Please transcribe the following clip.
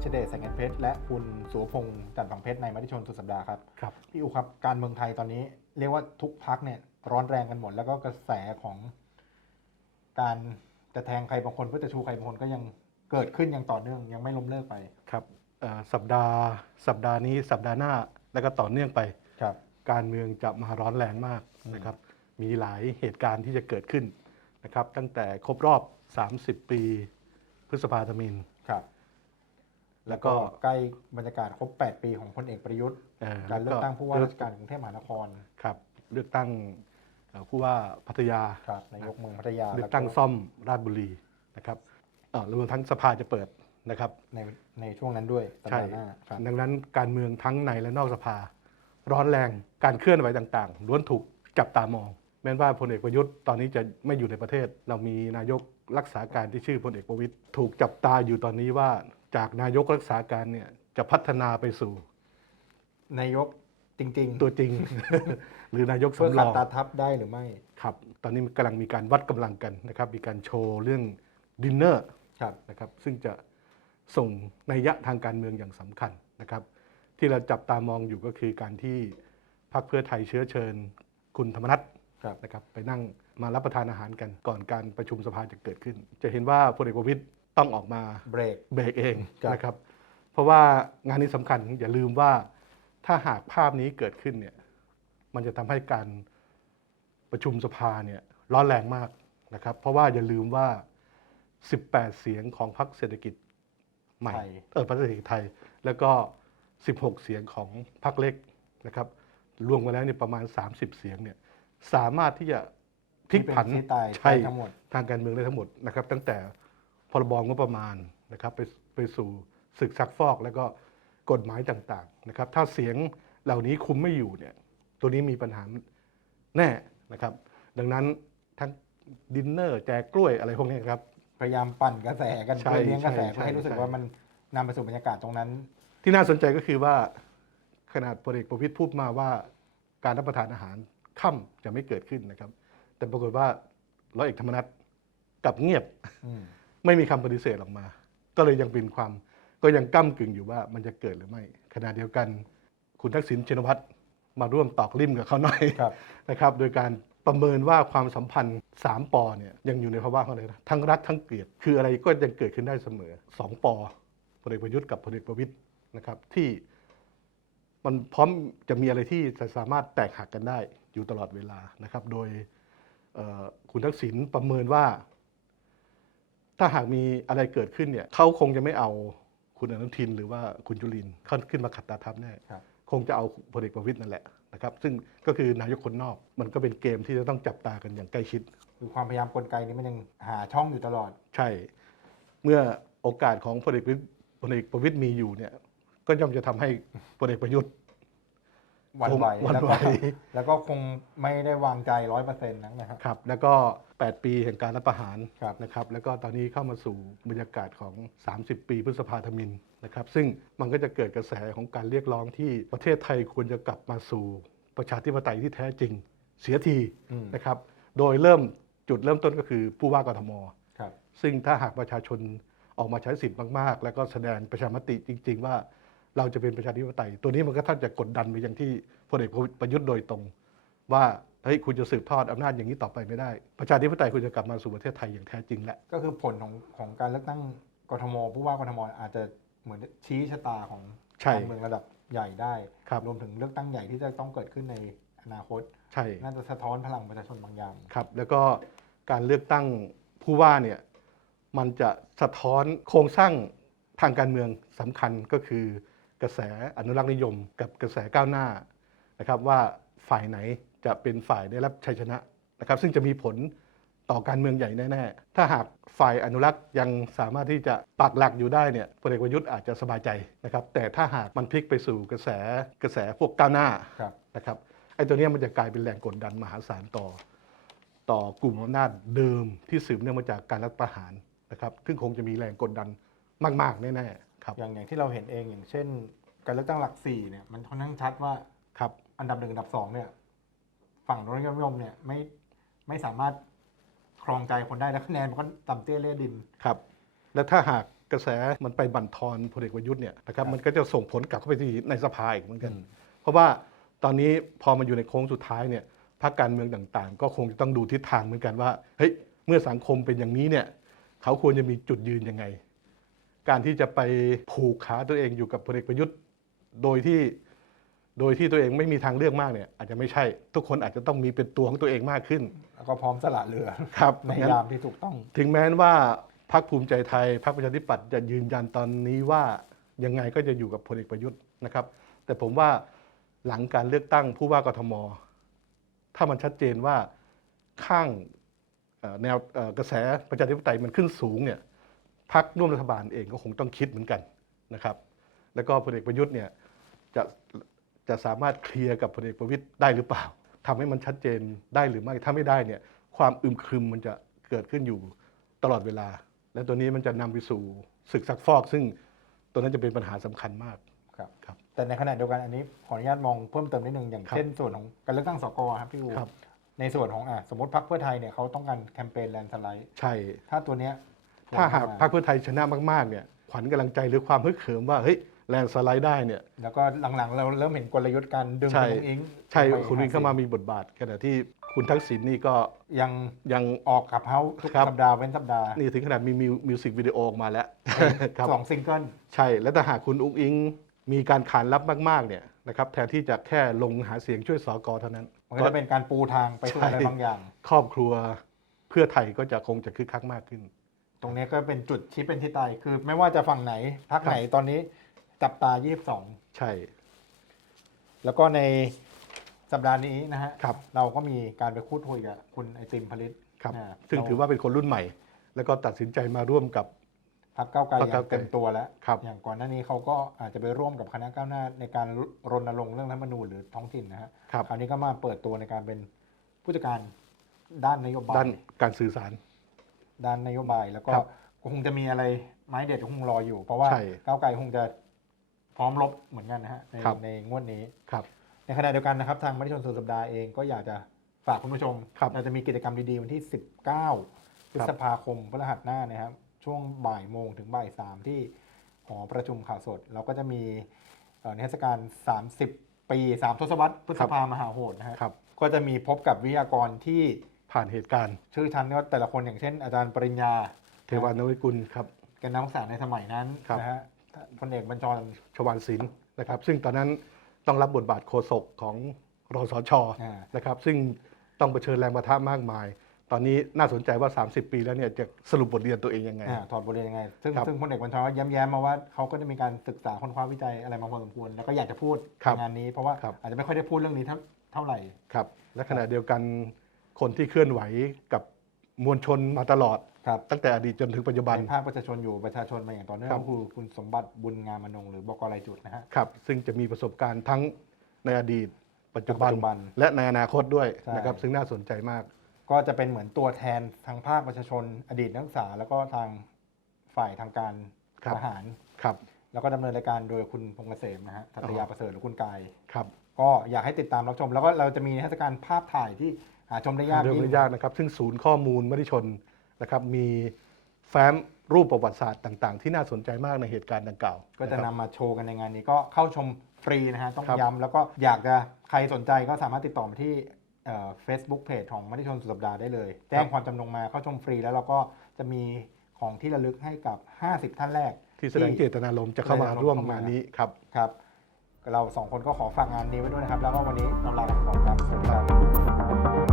เพชรและคุณสุวพงษ์จันทร์ฝังเพชรในมติชนสุดสัปดาห์ครับครับพี่อูครับการเมืองไทยตอนนี้ เรียกว่าทุกพักเนี่ยร้อนแรงกันหมด แล้วก็กระแสของ การจะแทงใครบางคนเพื่อจะชูใครบางคนก็ยังเกิดขึ้นอย่างต่อเนื่องยังไม่ล้มเลิกไปครับเอ่อสัปดาห์ สัปดาห์นี้สัปดาห์หน้าแล้วก็ต่อเนื่องไปครับ การเมืองจะมาร้อนแรงมากนะครับ มีหลายเหตุการณ์ที่จะเกิดขึ้นนะครับ ตั้งแต่ครบรอบ 30 ปีพฤษภาธมินครับ แล้วก็ใกล้บรรยากาศครบ 8 ปีของพลเอกประยุทธ์เอ่อการเลือกตั้งผู้ว่าเลืราชการกรุงเทพมหานครครับ เลือกตั้งเอ่อผู้ว่าพัทยาครับนายกเมืองพัทยา เลือกแล้วตั้งซ่อมราชบุรีนะครับเอ่อรวมทั้งสภาจะเปิดนะครับในในช่วงนั้นด้วยสัปใช่ดาห์หน้าครับดังนั้นการเมืองทั้งในและนอกสภา ร้อนแรงการเคลื่อนไหวต่างๆล้วนถูกจับตามอง แม้ว่าพลเอกประยุทธ์ตอนนี้จะไม่อยู่ในประเทศ เรามีนายกรักษาการที่ชื่อพลเอกประวิตยถูกจับตาอยู่ตอนนี้ว่า จากนายกรักษาการเนี่ยจะพัฒนาไปสู่นายกจริงๆตัวจริง หรือนายกเพื่อสำรขัดองตาทับได้หรือไม่ครับ ตอนนี้กำลังมีการวัดกำลังกันนะครับ มีการโชว์เรื่องดินเนอร์ครับ นะครับ ซึ่งจะส่งนัยยะทางการเมืองอย่างสำคัญนะครับ ที่เราจับตามองอยู่ก็คือการที่พรรคเพื่อไทยเชื้อเชิญ คุณธรรมนัฐครับ นะครับ ไปนั่งมารับประทานอาหารกันก่อนการประชุมสภาจะเกิดขึ้น จะเห็นว่าพลเอกประวิตย ต้องออกมาเบรกเบรกเองครับนะครับ เพราะว่างานนี้สำคัญอย่าลืมว่าถ้าหากภาพนี้เกิดขึ้นเนี่ย มันจะทำให้การประชุมสภาเนี่ยร้อนแรงมากนะครับ เพราะว่าอย่าลืมว่า 18 เสียงของพรรคเศรษฐกิจใหม่ไทยเออพรรคเศรษฐกิจไทย แล้วก็ 16 เสียงของพรรคเล็กนะครับ รวมกันแล้วเนี่ยประมาณ 30 เสียงเนี่ยสามารถที่จะพลิกผันที่เป็นที่ตายใช่ได้ทั้งหมดทางการเมืองได้ทั้งหมดนะครับ ตั้งแต่ พรบงบประมาณนะครับไปไปสู่ศึกซักฟอกแล้วก็กฎหมายต่างๆนะครับ ถ้าเสียงเหล่านี้คุมไม่อยู่เนี่ยตัวนี้มีปัญหาแน่นะครับ ดังนั้นทั้งดินเนอร์แจกกล้วยอะไรพวกนี้ครับ พยายามปั่นกระแสกันใช่เพื่อเลี้ยงกระแสใช่เพื่อให้รู้สึกใช่ว่ามันนำไปสู่บรรยากาศตรงนั้น ที่น่าสนใจก็คือว่าขนาดพลเอกประวิตยพูดมาว่าการรับประทานอาหารค่ำจะไม่เกิดขึ้นนะครับ แต่ปรากฏว่าร้อยเอกธรรมนัฐกลับเงียบอืม ไม่มีคำปฏิเสธออกมา ก็เลยยังเป็นความก็ยังก้ากึ่งอยู่ว่ามันจะเกิดหรือไม่ ขณะเดียวกันคุณทักษิณชินวัตรมาร่วมตอกลิ่มกับเขาหน่อยครับนะครับโดยการประเมินว่าความสัมพันธ์ 3ปอเนี่ยยังอยู่ในภาวะเขาเลยนะทั้งรักทั้งเกลียด คืออะไรก็ยังเกิดขึ้นได้เสมอ 2ปอพลเอกประยุทธ์กับพลเอกประวิตยนะครับที่มันพร้อมจะมีอะไรที่จะสามารถแตกหักกันได้อยู่ตลอดเวลานะครับ โดยเอ่อคุณทักษิณประเมินว่า ถ้าหากมีอะไรเกิดขึ้นเนี่ยเขาคงจะไม่เอาคุณอนุทินหรือว่าคุณจุลินทร์เข้าขึ้นมาขัดตาทัพแน่ครับคงจะเอาพลเอกประวิตยนั่นแหละนะครับ ซึ่งก็คือนายกคนนอกมันก็เป็นเกมที่จะต้องจับตากันอย่างใกล้ชิด คือความพยายามกลไกนี้มันยังหาช่องอยู่ตลอด ใช่ เมื่อโอกาสของพลเอกประวิตยพลเอกประวิตยมีอยู่เนี่ยก็ย่อมจะทำให้พลเอกประยุทธ์ หวันไหวหวั่นแล้วไหว ก็แล้วก็คงไม่ได้วางใจร้อยเปอร์เซ็นต์นะครับ ครับแล้วก็ 8 ปีแห่งการรัฐประหารครับนะครับแล้วก็ตอนนี้เข้ามาสู่บรรยากาศของ 30 ปีพฤษภาธมินนะครับซึ่งมันก็จะเกิดกระแสของการเรียกร้องที่ประเทศไทยควรจะกลับมาสู่ประชาธิปไตยที่แท้จริง เสียทีอืม นะครับโดยเริ่มจุดเริ่มต้นก็คือผู้ว่ากทม ครับ ซึ่งถ้าหากประชาชนออกมาใช้สิทธิ์มาก ๆ แล้วก็แสดงประชามติจริง ๆ ว่า เราจะเป็นประชาธิปไตย ตัวนี้มันก็ท่านจะกดดันไปยังที่พลเอกประยุทธ์โดยตรง ว่าเฮ้ยคุณจะสืบทอดอำนาจอย่างนี้ต่อไปไม่ได้ ประชาธิปไตยคุณจะกลับมาสู่ประเทศไทยอย่างแท้จริงแล้วก็คือผลของของการเลือกตั้งกทมผู้ว่ากทมอาจจะเหมือนชี้ชะตาของใช่การเมืองระดับใหญ่ได้ครับรวมถึงเลือกตั้งใหญ่ที่จะต้องเกิดขึ้นในอนาคตใช่น่าจะสะท้อนพลังประชาชนบางอย่างครับ แล้วก็การเลือกตั้งผู้ว่าเนี่ยมันจะสะท้อนโครงสร้างทางการเมืองสำคัญก็คือ กระแสอนุรักษ์นิยม กับกระแสก้าวหน้านะครับว่าฝ่ายไหนจะเป็นฝ่ายได้รับชัยชนะนะครับ ซึ่งจะมีผลต่อการเมืองใหญ่แน่ๆ ถ้าหากฝ่ายอนุรักษ์ยังสามารถที่จะปักหลักอยู่ได้เนี่ยพลเอกประยุทธ์อาจจะสบายใจนะครับ แต่ถ้าหากมันพลิกไปสู่กระแสกระแสพวกก้าวหน้านะครับไอ้ตัวเนี้ยมันจะกลายเป็นแรงกดดันมหาศาลต่อ ต่อกลุ่มอำนาจเดิมที่สืบเนื่องมาจากการรัฐประหารนะครับซึ่งคงจะมีแรงกดดันมาก ๆ แน่ๆ ครับอย่างอย่างที่เราเห็นเองอย่างเช่น การเลือกตั้งหลักสี่เนี่ยมันค่อนข้างชัดว่าครับอันดับหนึ่งอันดับสองเนี่ย ฝั่งรสนิยมเนี่ยไม่ไม่สามารถครองใจคนได้และคะแนนมันก็ต่ำเตี้ยเลี่ยดินครับ และถ้าหากกระแสมันไปบั่นทอนพลเอกประยุทธ์เนี่ยนะครับครับมันก็จะส่งผลกลับเข้าไปที่ในสภาอีกเหมือนกันอืมเพราะว่าตอนนี้พอมันอยู่ในโค้งสุดท้ายเนี่ยพรรคการเมืองต่างๆ ก็คงจะต้องดูทิศทางเหมือนกันว่าเฮ้ยเมื่อสังคมเป็นอย่างนี้เนี่ยเขาควรจะมีจุดยืนยังไง การที่จะไปผูกขาตัวเองอยู่กับพลเอกประยุทธ์ โดยที่โดยที่ตัวเองไม่มีทางเลือกมากเนี่ย อาจจะไม่ใช่ ทุกคนอาจจะต้องมีเป็นตัวของตัวเองมากขึ้น แล้วก็พร้อมสละเรือครับในงั้นยามที่ถูกต้อง ถึงแม้ว่าพรรคภูมิใจไทยพรรคประชาธิปัตย์จะยืนยันตอนนี้ว่ายังไงก็จะอยู่กับพลเอกประยุทธ์นะครับ แต่ผมว่าหลังการเลือกตั้งผู้ว่ากทม ถ้ามันชัดเจนว่าข้างเอ่อแนวเอ่อกระแสประชาธิปไตยมันขึ้นสูงเนี่ย พรรคร่วมรัฐบาลเองก็คงต้องคิดเหมือนกันนะครับ แล้วก็พลเอกประยุทธ์เนี่ยจะจะสามารถเคลียร์กับพลเอกประวิตยได้หรือเปล่าทำให้มันชัดเจนได้หรือไม่ถ้าไม่ได้เนี่ยความอึมครึมมันจะเกิดขึ้นอยู่ตลอดเวลา และตัวนี้มันจะนำไปสู่ศึกซักฟอก ซึ่งตัวนั้นจะเป็นปัญหาสำคัญมากครับครับแต่ในขณะเดียวกันอันนี้ขออนุญาตมองเพิ่มเติมนิดนึงอย่างครับเช่นส่วนของการเลือกตั้งสกครับพี่อูครับในส่วนของอะสมมติพรรคเพื่อไทยเนี่ยเขาต้องการแคมเปญแลนด์สไลด์ใช่ ถ้าตัวเนี้ย ถ้าหากผลออมพรรคเพื่อไทยชนะมากๆเนี่ยขวัญกำลังใจหรือความฮึกเหิมว่าเฮ้ยแลนด์สไลด์ได้เนี่ยแล้วก็หลังๆ เราเริ่มเห็นกลยุทธ์การดึงใช่คุณอิงใช่ไปคุณวินเข้ามามีบทบาทขณะที่คุณทักษิณนี่ก็ยังยังออกขับเฮาทุกครับสัปดาห์เว้นสัปดาห์ นี่ถึงขนาดมีมิวมิวสิกวิดีโอออกมาแล้วครับสองซิงเกิลใช่แล้วถ้าหากคุณอุ้งอิงมีการขานรับมากๆเนี่ยนะครับแทนที่จะแค่ลงหาเสียงช่วยสอกอเท่านั้น มันก็จะเป็นการปูทางไปสู่อะไรใช่บางอย่าง ครอบครัวเพื่อไทยก็จะคงจะคึกคักมากขึ้น ตรงนี้ก็เป็นจุดชี้เป็นที่ตายคือ ไม่ว่าจะฝั่งไหนพักครับไหนตอนนี้จับตา 22 ใช่ แล้วก็ในสัปดาห์นี้นะฮะครับ เราก็มีการไปพูดคุยกับคุณไอติมผลิตครับอ่าซึ่งเราถือว่าเป็นคนรุ่นใหม่ แล้วก็ตัดสินใจมาร่วมกับพักเก้าวไกลพรรคอย่าก้างวไกลเต็มตัวแล้วครับอย่างก่อนหน้านี้เขาก็อาจจะไปร่วมกับคณะก้าวหน้าในการรณรงค์เรื่องรัฐธรรมนูญหรือท้องถิ่นนะฮะครับคราวนี้ก็มาเปิดตัวในการเป็นผู้จัดการด้านนโยบายด้านการสื่อสาร ด้านนโยบาย แล้วก็ครับคงจะมีอะไรไม้เด็ดคงรออยู่ เพราะว่าใช่ก้าวไกลคงจะพร้อมรบเหมือนกันนะฮะในครับ ในงวดนี้ ครับ ในขณะเดียวกันนะครับทางมติชนสุดสัปดาห์เองก็อยากจะฝากคุณผู้ชมครับเราจะมีกิจกรรมดีๆ วันที่ 19พฤษภาคมพฤหัสหน้านะครับ ช่วงบ่ายโมงถึงบ่ายสามที่หอประชุมข่าวสด เราก็จะมีเอ่อนิทรรศการ 30 ปี 3 ทศวรรษพฤษภามหาโหดนะฮะครับ ก็จะมีพบกับวิทยากรที่ ผ่านเหตุการณ์ ชื่อชั้นก็แต่ละคนอย่างเช่น อาจารย์ปริญญาเทวานวิกุลครับแกนนำศึกษาในสมัยนั้นครับนะฮะพลเอกบรรจรชวานศิลป์นะครับ ซึ่งตอนนั้นต้องรับบทบาทโฆษกของรสชอ่านะครับ ซึ่งต้องเผชิญแรงประทะมากมาย ตอนนี้น่าสนใจว่า 30 ปีแล้วเนี่ยจะสรุปบทเรียนตัวเองยังไงอ่าถอดบทเรียนยังไง ซึ่งครับซึ่งพลเอกบรรจรก็ย้ำๆมาว่าเขาก็จะมีการศึกษาค้นคว้าวิจัยอะไรมาพอสมควรแล้วก็อยากจะพูดครับในงานนี้เพราะว่าครับอาจจะไม่ค่อยได้พูดเรื่องนี้เท่าเท่าไหร่ครับ และขณะเดียวกัน คนที่เคลื่อนไหวกับมวลชนมาตลอด ครับตั้งแต่อดีตจนถึงปัจจุบันในภาคประชาชนอยู่ประชาชนมาอย่างต่อเนื่องครับ ก็คือคุณสมบัติบุญงามอนงค์หรือบกรายจุดนะฮะ ครับซึ่งจะมีประสบการณ์ทั้งในอดีต ปัจจุบัน ปัจจุบันและในอนาคตด้วยใช่ นะครับซึ่งน่าสนใจมาก ก็จะเป็นเหมือนตัวแทนทางภาคประชาชน อดีตนักศึกษา แล้วก็ทางฝ่ายทางการครับ ทหาร ครับ แล้วก็ดำเนินรายการโดยคุณพงษ์เกษมนะฮะสัตยาประเสริฐหรือคุณกาย ครับ ก็อยากให้ติดตามรับชม แล้วก็เราจะมีนิทรรศการภาพถ่ายที่ หาชมได้ยากเรื่องยิ่ไม่งยากนะครับ ซึ่งศูนย์ข้อมูลมติชนนะครับมีแฟ้มรูปประวัติศาสตร์ต่าง ๆ ที่น่าสนใจมากในเหตุการณ์ดังกล่าว ก็จะนนำครับมาโชว์กันในงานนี้ก็เข้าชมฟรีนะฮะต้องครับย้ำแล้วก็อยากจะใครสนใจก็สามารถติดต่อมาที่เฟซบุ๊กเพจของมติชนสุดสัปดาห์ได้เลย แจ้งความจำนงมาเข้าชมฟรีแล้วเราก็จะมีของที่ระลึกให้กับ 50 ท่านแรก ที่แสดงเจตนารมณ์จะเข้ามาร่วมงานนี้ครับครับเราสองคนก็ขอฝากงานนี้ไว้ด้วยนะครับ แล้วก็วันนี้เราลาไปก่อนครับสวัสดีครับ